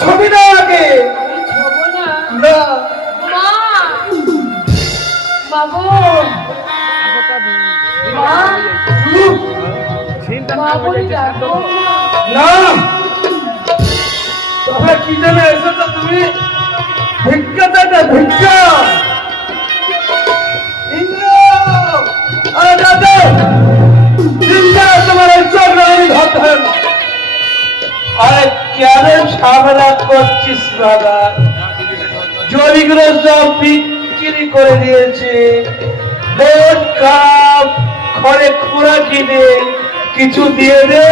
ছবি না আগে না বাবু না তাহলে কি জন্য এসেছো তুমি? ভিক্ষা দাদা ভিক্ষা ইন্দ্র আরে দাদা চিন্তা তোমার চোখ রানি ধরতে আরে কেন ঝামেলা করছিস দাদা? জমিগুলো সব বিক্রি করে দিয়েছে, বোট কাপ ঘরে খোরা কিনে কিছু দিয়ে দে,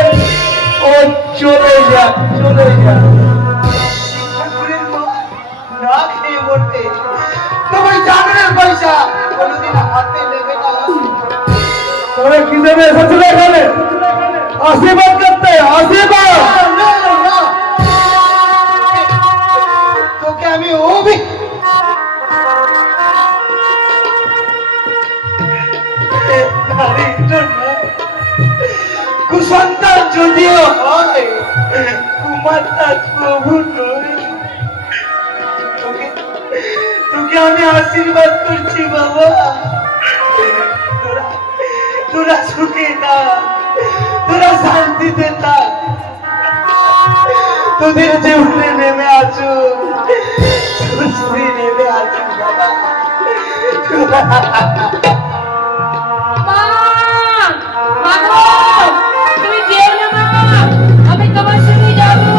ও চলে যা চলে যা। না খেয়ে মরতে তোমার জামিনের পয়সা কোনোদিন হাতে নেবে না। তোরা কি দেবে এসেছিল এখানে? আশীর্বাদ করতে আশীর্বাদ। তোকে আমি কুসন্তান যদিও হয় কুমারটা প্রভু নয়। তোকে আমি আশীর্বাদ করছি বাবা, তোরা সুখে থাক, তোরা শান্তিতে থাক, তোদের জীবনে নেমে আসু সুস্থি নেমে আসু বাবা। তুমি যেও না মা, আমি তোমার সঙ্গে যাবো।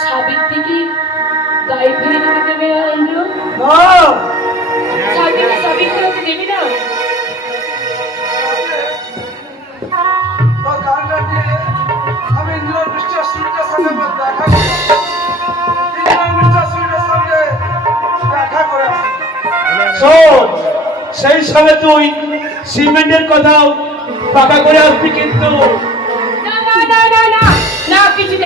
সাবিত্রীকে গায়ে ফিরে যেতে দেবে ইন্দ্র? সাবিত্রী হতে দেবি না? আমি ইন্দ্র মিস্টার সুইটের সঙ্গে দেখা করে শোন, সেই সময় তুই সিমেন্টের কথাও পাকা করে আসবি কিন্তু না না না না না না কিছু